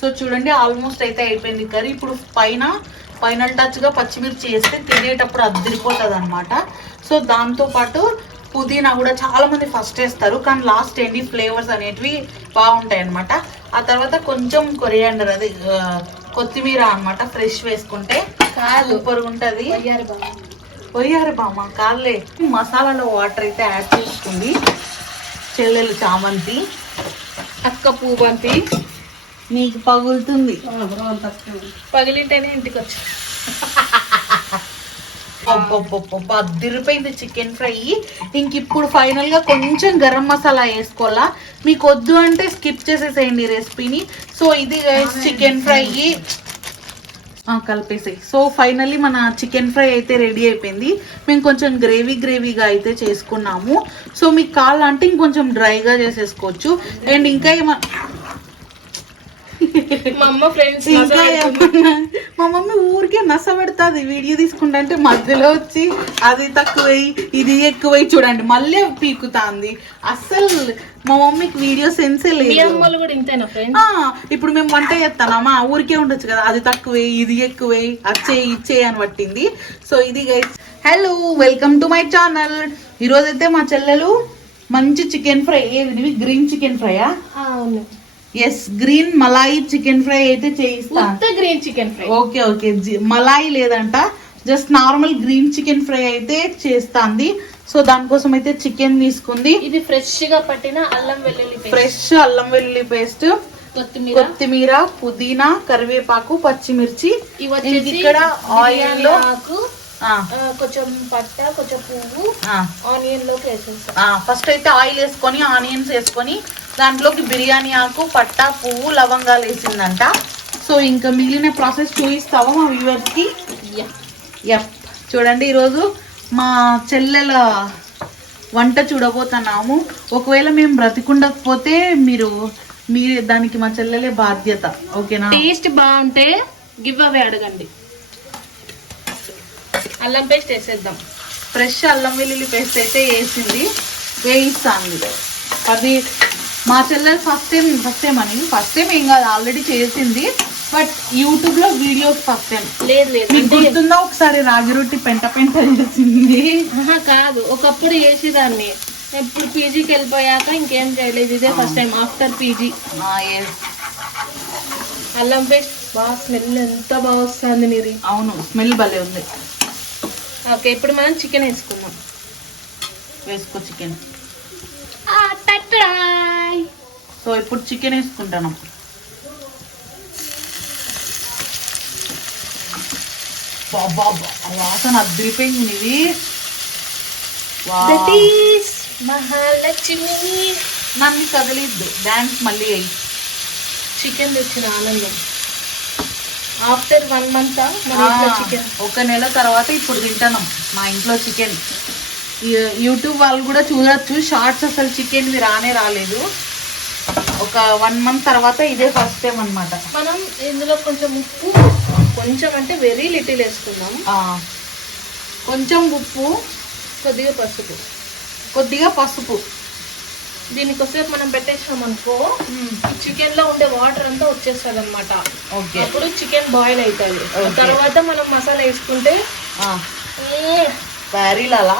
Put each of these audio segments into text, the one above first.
So చూడండి almost అయితే అయిపోయింది కర్రీ. ఇప్పుడు పైన ఫైనల్ టచ్గా పచ్చిమిర్చి వేస్తే తినేటప్పుడు అద్దరిపోతుంది అనమాట సో దాంతో పాటు పుదీనా కూడా చాలా మంది ఫస్ట్ వేస్తారు కానీ లాస్ట్ ఎన్ని ఫ్లేవర్స్ అనేటివి బాగుంటాయి అనమాట ఆ తర్వాత కొంచెం కొరియాండర్ అది కొత్తిమీర అన్నమాట ఫ్రెష్ వేసుకుంటే సూపర్ ఉంటుంది. పోయారు బామ్మ కాళ్ళే మసాలాలో వాటర్ అయితే యాడ్ చేసుకుంది చెల్లెలు చామంతి అక్క పూబంతి నీకు పగులుతుంది. పగిలింటేనే ఇంటికి వచ్చి. అదిరిపోయింది చికెన్ ఫ్రై. ఇంక ఇప్పుడు ఫైనల్గా కొంచెం గరం మసాలా వేసుకోవాలా? మీకు వద్దు అంటే స్కిప్ చేసేసేయండి రెసిపీని. సో ఇది చికెన్ ఫ్రై. కలిపేసాయి. సో ఫైనల్లీ మన చికెన్ ఫ్రై అయితే రెడీ అయిపోయింది. మేము కొంచెం గ్రేవీ గ్రేవీగా అయితే చేసుకున్నాము. సో మీకు కావాలంటే ఇంకొంచెం డ్రైగా చేసేసుకోవచ్చు. అండ్ ఇంకా ఏమన్నా మా అమ్మ ఫ్రెండ్స్ ఇంకా ఏమన్నా? మా మమ్మీ ఊరికే నస పెడుతుంది వీడియో తీసుకుంటా అంటే మధ్యలో వచ్చి అది తక్కువై ఇది ఎక్కువై చూడండి మళ్ళీ పీకుతాంది. అస్సలు మా మమ్మీకి వీడియో సెన్సే మీ లేదు. అమ్మలు కూడా ఇంతేనా ఫ్రెండ్స్ ఆ, ఇప్పుడు మేము వంట చేస్తానమ్మా ఊరికే ఉండొచ్చు కదా అది తక్కువే ఇది ఎక్కువే అచ్చే ఇచ్చే అని పట్టింది. సో ఇది guys hello welcome to my channel ఈరోజు అయితే మా చెల్లెలు మంచి చికెన్ ఫ్రై ఏది? గ్రీన్ చికెన్ ఫ్రైయా అవును. Yes green malai chicken fry అయితే చేయిస్తా. Green chicken fry okay okay malai లేదంట. Just normal green chicken fry అయితే చేస్తాంది. సో దానికోసం అయితే చికెన్ తీసుకుంది. ఇది ఫ్రెష్గా పట్టిన అల్లం వెల్లుల్లి. ఫ్రెష్ అల్లం వెల్లుల్లి పేస్ట్. కొత్తిమీర. కొత్తిమీర పుదీనా కరివేపాకు పచ్చిమిర్చి. ఇక్కడ ఆయిల్లో కొంచెం పట్ట కొంచెం పువ్వు ఆనియన్లోకి వేసేస్తాం. ఫస్ట్ అయితే ఆయిల్ వేసుకొని ఆనియన్స్ వేసుకొని దాంట్లోకి బిర్యానీ ఆకు పట్ట పువ్వు లవంగాలు వేసిందంట. సో ఇంకా మిగిలిన ప్రాసెస్ చూపిస్తావా మా వ్యూవర్స్కి యప్ చూడండి ఈరోజు మా చెల్లెల వంట చూడబోతున్నాము. ఒకవేళ మేము బ్రతికుండకపోతే మీరు మీ దానికి మా చెల్లెలే బాధ్యత. ఓకేనా? టేస్ట్ బాగుంటే గివ్ అవే అడగండి. అల్లం పేస్ట్ వేసేద్దాం. ఫ్రెష్ అల్లం వెల్లుల్లి పేస్ట్ అయితే వేసింది. వేయిస్తాంది అది మా చెల్లెలు ఫస్ట్ టైం ఫస్ట్ టైం అని. ఫస్ట్ టైం ఏం కాదు ఆల్రెడీ చేసింది. బట్ యూట్యూబ్లో వీడియోస్ ఫస్ట్ టైం లేదు లేదు. మీకు గుర్తుందా ఒకసారి రాగి రొట్టి పెంట పెంట చేసింది? కాదు. ఒకప్పుడు చేసేదాన్ని. ఇప్పుడు పీజీకి వెళ్ళిపోయాక ఇంకేం చేయలేదు. ఇదే ఫస్ట్ టైం ఆఫ్టర్ పీజీ. అల్లం పేస్ట్. బాగా స్మెల్ ఎంత బాగా వస్తుంది నీది అవును స్మెల్ భలే ఉంది. ఓకే ఇప్పుడు మనం చికెన్ వేసుకుందాం. వేసుకో చికెన్. సో ఇప్పుడు చికెన్ వేసుకుంటాను. బాబా వాసన అద్దరిపోయింది is మహాలక్ష్మి. నన్ను కదిలిద్దు. డాన్స్ మళ్ళీ అయ్యి చికెన్ తెచ్చిన ఆనందం. ఆఫ్టర్ వన్ మంత్ చికెన్ ఒక నెల తర్వాత ఇప్పుడు తింటాను. మా ఇంట్లో చికెన్ యూట్యూబ్ వాళ్ళు కూడా చూడొచ్చు. షార్ట్స్ అసలు చికెన్ రానే రాలేదు. ఒక వన్ మంత్ తర్వాత ఇదే ఫస్ట్ టైం అనమాట మనం ఇందులో కొంచెం ఉప్పు కొంచెం అంటే వెరీ లిటిల్ వేసుకుందాం. కొంచెం ఉప్పు కొద్దిగా పసుపు. కొద్దిగా పసుపు. దీనికి కొద్దిసేపు మనం పెట్టేసాం అనుకో చికెన్లో ఉండే వాటర్ అంతా వచ్చేస్తుంది అనమాట ఓకే. అప్పుడు చికెన్ బాయిల్ అవుతుంది. తర్వాత మనం మసాలా వేసుకుంటే ప్యారీలాలా.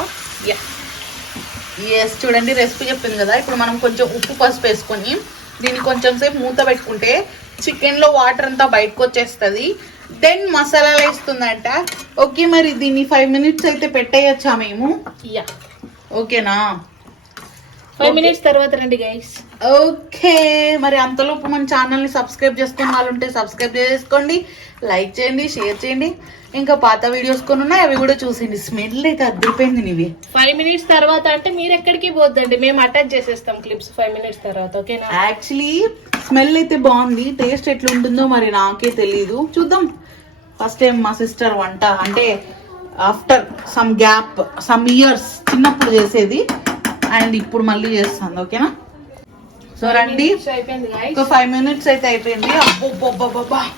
ఎస్ చూడండి రెసిపీ చెప్పింది కదా. ఇప్పుడు మనం కొంచెం ఉప్పు పసుపు వేసుకొని దీన్ని కొంచెం సేపు మూత పెట్టుకుంటే చికెన్లో వాటర్ అంతా బయటకు వచ్చేస్తుంది. దెన్ మసాలాలు వేస్తుందంట. ఓకే మరి దీన్ని ఫైవ్ మినిట్స్ అయితే పెట్టేయచ్చా మేము? యా ఓకేనా ఫైవ్ మినిట్స్ తర్వాత రండి గైస్ ఓకే మరి అంతలోపు మన ఛానల్ని సబ్స్క్రైబ్ చేసుకున్న వాళ్ళు ఉంటే సబ్స్క్రైబ్ చేసుకోండి లైక్ చేయండి షేర్ చేయండి. ఇంకా పాత వీడియోస్ కొన్ని ఉన్నాయి అవి కూడా చూసేయండి. స్మెల్ అయితే అద్దరిపోయింది నీవి. ఫైవ్ మినిట్స్ తర్వాత అంటే మీరు ఎక్కడికి పోద్దండి? మేము అటాచ్ చేసేస్తాం క్లిప్స్ ఫైవ్ మినిట్స్ తర్వాత ఓకేనా? యాక్చువల్లీ స్మెల్ అయితే బాగుంది. టేస్ట్ ఎట్లుంటుందో మరి నాకే తెలియదు చూద్దాం. ఫస్ట్ టైం మా సిస్టర్ వంట అంటే after some gap some years చిన్నప్పుడు చేసేది. అండ్ ఇప్పుడు మళ్ళీ చేస్తాను ఓకేనా? సో రండి. అయిపోయింది ఒక ఫైవ్ మినిట్స్ అయితే అయిపోయింది.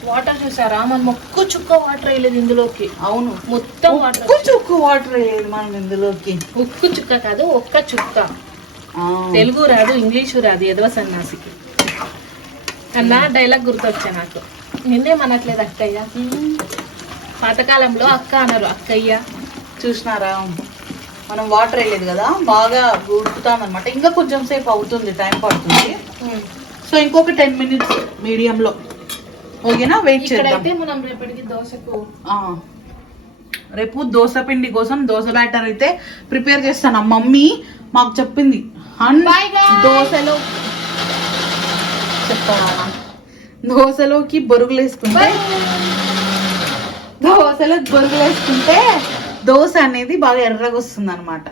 వాటర్ చూసారా? మనం ఒక్క చుక్క వాటర్ వేయలేదు ఇందులోకి. అవును. మొత్తం వాటర్ చుక్కు వాటర్ వేయాలి మనం ఇందులోకి. ఉక్కు చుక్క కాదు ఒక్క చుక్క. తెలుగు రాదు ఇంగ్లీషు రాదు ఎదవ సన్నాసికి అన్న డైలాగ్ గుర్తొచ్చా నాకు? నిన్నే మనట్లేదు అక్కయ్య. పాతకాలంలో అక్క అన్నారు అక్కయ్య చూసినారా? మనం వాటర్ వేయలేదు కదా బాగా ఉడుకుతాం అనమాట ఇంకా కొంచెం సేపు అవుతుంది టైం పడుతుంది. సో ఇంకొక టెన్ మినిట్స్ మీడియంలో ఓకేనా? వెయిట్ చేద్దాం. మనం రేపటికి దోశకు. రేపు దోశ పిండి కోసం దోశ బ్యాటర్ అయితే ప్రిపేర్ చేస్తాను. మమ్మీ మాకు చెప్పింది. దోశలో దోశలోకి బొరుగులు వేసుకుంటే దోశలోకి బొరుగులు వేసుకుంటే దోశ అనేది బాగా ఎర్రగా వస్తుంది అనమాట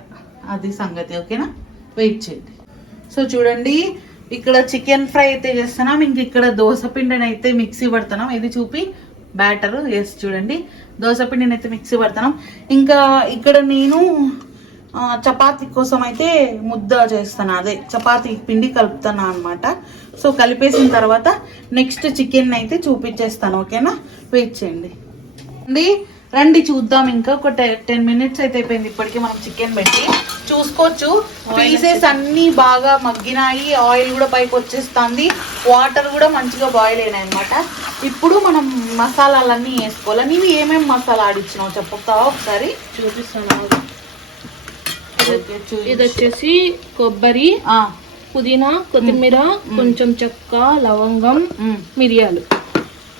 అది సంగతి ఓకేనా? వెయిట్ చేయండి. సో చూడండి ఇక్కడ చికెన్ ఫ్రై అయితే చేస్తున్నాం ఇంక ఇక్కడ దోశ పిండిని అయితే మిక్సీ పడుతున్నాం. ఇది చూపి బ్యాటర్ ఎస్ చూడండి. దోశ పిండిని అయితే మిక్సీ పడుతున్నాం. ఇంకా ఇక్కడ నేను చపాతి చపాతీ కోసం అయితే ముద్ద చేస్తాను అదే చపాతీ పిండి కలుపుతాను అనమాట సో కలిపేసిన తర్వాత నెక్స్ట్ చికెన్ అయితే చూపించేస్తాను ఓకేనా? వెయిట్ చేయండి. రండి చూద్దాం ఇంకా ఒక టెన్ మినిట్స్ అయితే అయిపోయింది ఇప్పటికి మనం చికెన్ పెట్టి. చూసుకోవచ్చు. పీసెస్ అన్ని బాగా మగ్గినాయి. ఆయిల్ కూడా పైకి వచ్చేస్తుంది. వాటర్ కూడా మంచిగా బాయిల్ అయినాయి అనమాట ఇప్పుడు మనం మసాలాలన్నీ వేసుకోవాలి? నీవు ఏమేమి మసాలా ఆడిచ్చినావు చెప్తావా ఒకసారి. చూపించు. ఇది వచ్చేసి కొబ్బరి పుదీనా కొత్తిమీర కొంచెం చెక్క లవంగం. మిరియాలు.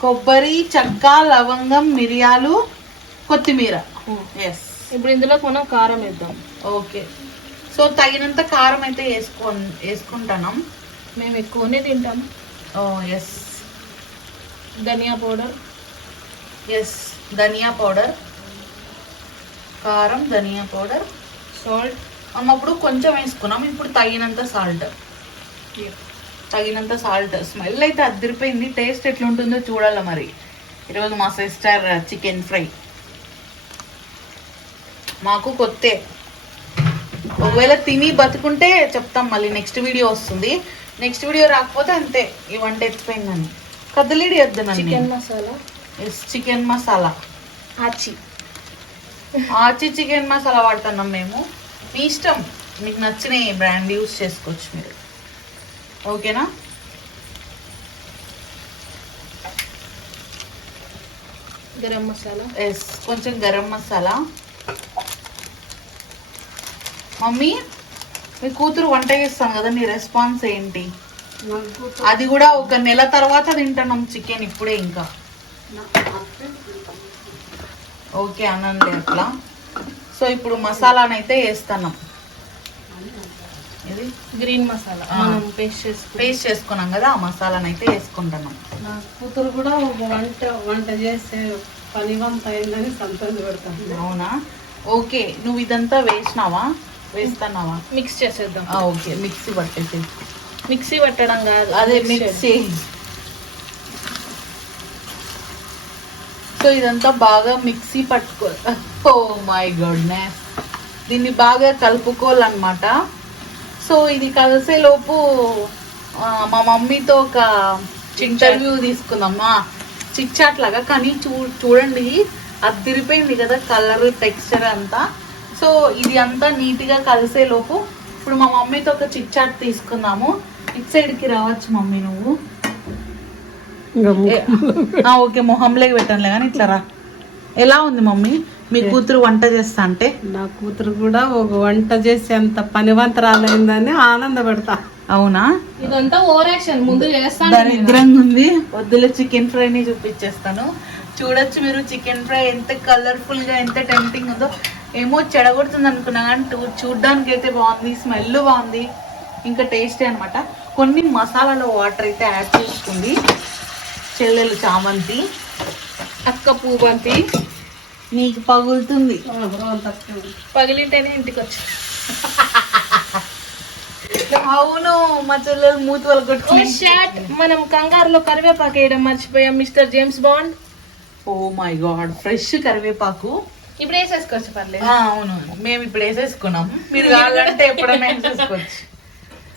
కొబ్బరి చెక్క లవంగం మిరియాలు కొత్తిమీర. ఎస్ ఇప్పుడు ఇందులో మనం కారం వేద్దాం. ఓకే సో తగినంత కారం అయితే వేసుకో వేసుకుంటాం మేము ఎక్కువనే తింటాం. ఓ ఎస్ ధనియా పౌడర్. ఎస్ ధనియా పౌడర్. కారం ధనియా పౌడర్. సాల్ట్ అన్నప్పుడు కొంచెం వేసుకున్నాం. ఇప్పుడు తగినంత సాల్ట్ తగినంత సాల్ట్ స్మెల్ అయితే అద్దరిపోయింది టేస్ట్ ఎట్లుంటుందో చూడాలి మరి. ఈరోజు మా సిస్టర్ చికెన్ ఫ్రై మాకు కొత్తే. ఒకవేళ తిని బతుకుంటే చెప్తాం మళ్ళీ నెక్స్ట్ వీడియో వస్తుంది. నెక్స్ట్ వీడియో రాకపోతే అంతే ఈ వంట ఎత్తిపోయిందని కదలిడి వద్దు chicken masala yes chicken masala Aachi. Aachi chicken masala వాడుతున్నాం మేము. మీ ఇష్టం. మీకు నచ్చిన బ్రాండ్ యూస్ చేసుకోవచ్చు మీరు. ఓకేనా? గరం మసాలా? ఎస్ కొంచెం గరం మసాలా. మమ్మీ మీ కూతురు వంట చేస్తాను కదా నీ రెస్పాన్స్ ఏంటి? అది కూడా ఒక నెల తర్వాత తింటున్నాం చికెన్ ఇప్పుడే ఇంకా. ఓకే అనండి అట్లా. సో ఇప్పుడు మసాలానైతే వేస్తున్నాం. ఇది గ్రీన్ మసాలా. మనం పేస్ట్ పేస్ట్ చేసుకున్నాం కదా ఆ మసాలానైతే వేసుకుంటున్నాం. నా కూతురు కూడా వంట వంట చేసే పనివంత అయిందని సంతోషపడతాను. అవునా? ఓకే నువ్వు ఇదంతా వేసినావా? వేస్తున్నావా మిక్స్ చేసేద్దాం. ఓకే మిక్సీ పట్టేసి. మిక్సీ పట్టడం కాదు అదే మిక్స్ సో ఇదంతా బాగా మిక్సీ పట్టుకో ఓ మై గుడ్నెస్. దీన్ని బాగా కలుపుకోవాలన్నమాట. సో ఇది కలిసే లోపు ఆ, మా మమ్మీతో ఒక ఇంటర్వ్యూ తీసుకుందామా చిట్చాట్ లాగా. కానీ చూ చూడండి అది తిరిపోయింది కదా కలర్ టెక్స్చర్ అంతా. సో ఇది అంతా నీట్గా కలిసే లోపు ఇప్పుడు మా మమ్మీతో ఒక చిట్చాట్ తీసుకుందాము. ఇటు సైడ్కి రావచ్చు మమ్మీ నువ్వు. ఓకే మొహంలోకి పెట్టానులే కానీ ఇట్లా రా. ఎలా ఉంది మమ్మీ? మీ కూతురు వంట చేస్తా అంటే? నా కూతురు కూడా ఒక వంట చేసేంత పనివంతరాలైందని ఆనందపడతా. అవునా? ఇదంతా ఓవర్ యాక్షన్ ముందు చేస్తాను దరిద్రంగా ఉంది. వద్దులే చికెన్ ఫ్రైని చూపించేస్తాను. చూడొచ్చు మీరు చికెన్ ఫ్రై ఎంత కలర్ఫుల్గా ఎంత టెంప్టింగ్ ఉందో. ఏమో చెడగొడుతుంది అనుకున్నా కానీ చూడ్డానికి అయితే బాగుంది స్మెల్ బాగుంది ఇంకా టేస్టీ అన్నమాట. కొన్ని మసాలాలో వాటర్ అయితే యాడ్ చేసుకుంది చెల్లెలు చామంతి అక్క పూబంతి నీకు పగులుతుంది. పగిలింటేనే ఇంటికి వచ్చి అవును మా చెల్లెలు మూతి వాళ్ళు షాట్ మనం కంగారులో కరివేపాకు వేయడం మర్చిపోయాం mister James Bond. Oh my god fresh కరివేపాకు. ఇప్పుడు వేసేసుకోవచ్చు పర్లేదు. ఆ, అవును. మేము ఇప్పుడు వేసేసుకున్నాం. మీరు కావాలంటే ఎప్పుడైనా వేసేసుకోవచ్చు.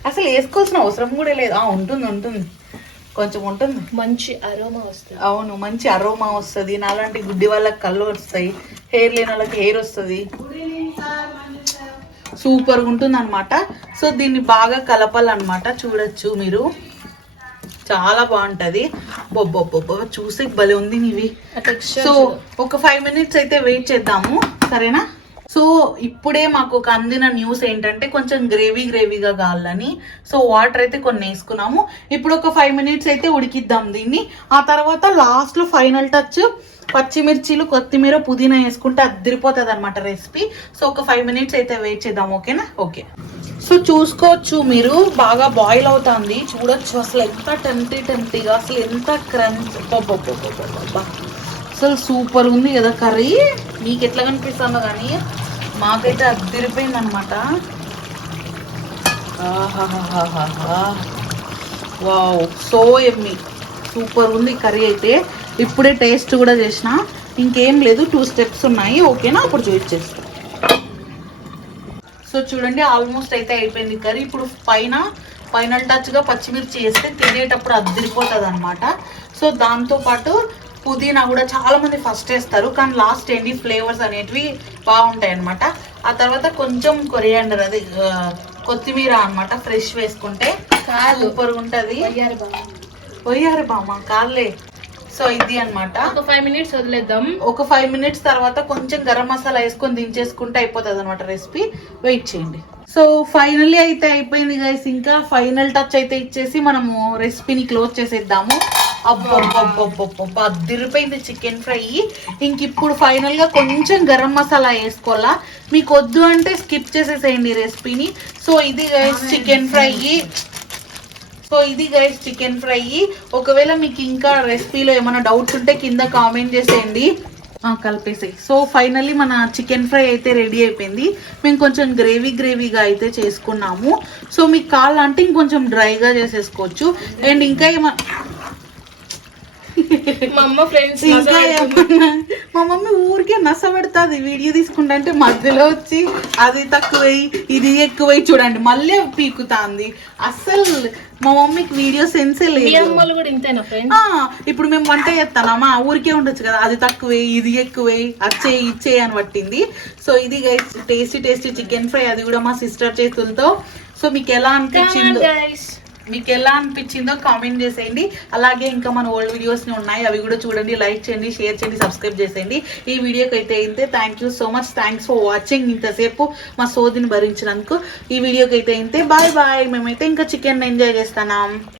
అసలు వేసుకోవాల్సిన అవసరం కూడా లేదు. ఆ ఉంటుంది ఉంటుంది. కొంచెం ఉంటుంది. మంచి అరోమా వస్తుంది. అవును మంచి అరోమా వస్తుంది. నాలాంటి గుడ్డి వాళ్ళకి కళ్ళు వస్తాయి. హెయిర్ లేని వాళ్ళకి హెయిర్ వస్తుంది. సూపర్గా ఉంటుంది అనమాట సో దీన్ని బాగా కలపాలన్నమాట. చూడొచ్చు మీరు. చాలా బాగుంటది. బొబ్బొబ్బొబ్బ చూసే భలే ఉంది నీవి. సో ఒక ఫైవ్ మినిట్స్ అయితే వెయిట్ చేద్దాము. సరేనా? సో ఇప్పుడే మాకు ఒక అందిన న్యూస్ ఏంటంటే కొంచెం గ్రేవీ గ్రేవీగా కావాలని సో వాటర్ అయితే కొన్ని వేసుకున్నాము. ఇప్పుడు ఒక ఫైవ్ మినిట్స్ అయితే ఉడికిద్దాం దీన్ని. ఆ తర్వాత లాస్ట్లో ఫైనల్ టచ్ పచ్చిమిర్చిలు కొత్తిమీర పుదీనా వేసుకుంటే అద్దరిపోతుంది అనమాట రెసిపీ సో ఒక ఫైవ్ మినిట్స్ అయితే వెయిట్ చేద్దాం ఓకేనా ఓకే సో చూసుకోవచ్చు మీరు బాగా బాయిల్ అవుతుంది. చూడొచ్చు అసలు ఎంత టెంప్టీ టెంప్టీగా అసలు ఎంత క్రంచ్ అసలు సూపర్ ఉంది కదా కర్రీ. మీకు ఎట్లా కనిపిస్తుందో కానీ మాకైతే అద్దరిపోయింది అనమాట వావ్ సో ఎమ్మి. సూపర్ ఉంది కర్రీ అయితే. ఇప్పుడే టేస్ట్ కూడా చేసిన. ఇంకేం లేదు టూ స్టెప్స్ ఉన్నాయి. ఓకేనా? అప్పుడు చూపించేస్తాను సో చూడండి ఆల్మోస్ట్ అయితే అయిపోయింది కర్రీ. ఇప్పుడు పైన ఫైనల్ టచ్గా పచ్చిమిర్చి వేస్తే తినేటప్పుడు అద్దరిపోతుంది అనమాట సో దాంతో పాటు పుదీనా కూడా చాలా మంది ఫస్ట్ వేస్తారు కానీ లాస్ట్ ఏంటి ఫ్లేవర్స్ అనేటివి బాగుంటాయి అనమాట ఆ తర్వాత కొంచెం కొరియాండర్ అది కొత్తిమీర అన్నమాట ఫ్రెష్ వేసుకుంటే. సూపర్ ఉంటది. పోయారు బామ్మ కాదులే. సో ఇది అన్నమాట. ఒక ఫైవ్ మినిట్స్ వదిలేద్దాం. ఒక ఫైవ్ మినిట్స్ తర్వాత కొంచెం గరం మసాలా వేసుకొని దించేసుకుంటే అయిపోతుంది అనమాట రెసిపీ వెయిట్ చేయండి. సో ఫైనల్లీ అయితే అయిపోయింది గైస్ ఇంకా ఫైనల్ టచ్ అయితే ఇచ్చేసి మనము రెసిపీని క్లోజ్ చేసేద్దాము. అబ్బబ్బబ్బబ్బబ్బ అదిరిపోయింది చికెన్ ఫ్రై. ఇంక ఇప్పుడు ఫైనల్గా కొంచెం గరం మసాలా వేసుకోవాలా? మీకు వద్దు అంటే స్కిప్ చేసేసేయండి రెసిపీని. సో ఇది గైస్ చికెన్ ఫ్రై. సో ఇది గైస్ చికెన్ ఫ్రై. ఒకవేళ మీకు ఇంకా రెసిపీలో ఏమైనా డౌట్స్ ఉంటే కింద కామెంట్ చేసేయండి. కలిపేసి సో ఫైనల్లీ మన చికెన్ ఫ్రై అయితే రెడీ అయిపోయింది. మేము కొంచెం గ్రేవీ గ్రేవీగా అయితే చేసుకున్నాము. సో మీకు కావాలంటే ఇంకొంచెం డ్రైగా చేసేసుకోవచ్చు. అండ్ ఇంకా ఏమన్నా మా అమ్మ ఫ్రెండ్స్ ఇంకా ఏమన్నా? మా మమ్మీ ఊరికే నస పెడుతుంది. వీడియో తీసుకుంటా అంటే మధ్యలో వచ్చి అది తక్కువై ఇది ఎక్కువై చూడండి. మళ్ళీ పీకుతాంది. అస్సలు మా మమ్మీకి వీడియో సెన్సే లేదు. అమ్మలు కూడా ఇంతేనా ఫ్రెండ్స్ ఆ, ఇప్పుడు మేము వంట చేస్తానమ్మా ఊరికే ఉండొచ్చు కదా. అది తక్కువే ఇది ఎక్కువే అచ్చే ఇచ్చే అని పట్టింది. సో ఇది టేస్టీ టేస్టీ చికెన్ ఫ్రై అది కూడా మా సిస్టర్ చేతులతో. సో మీకు ఎలా అనిపించిందో మీకు ఎలా అనిపించిందో కామెంట్ చేసేయండి. అలాగే ఇంకా మన ఓల్డ్ వీడియోస్ని ఉన్నాయి అవి కూడా చూడండి లైక్ చేయండి షేర్ చేయండి సబ్స్క్రైబ్ చేసేయండి. ఈ వీడియోకి అయితే అయితే thank you so much thanks for watching ఇంతసేపు మా సోదిని భరించినందుకు. ఈ వీడియోకి అయితే అయితే బాయ్ బాయ్ మేమైతే ఇంకా చికెన్ ఎంజాయ్ చేస్తున్నాం.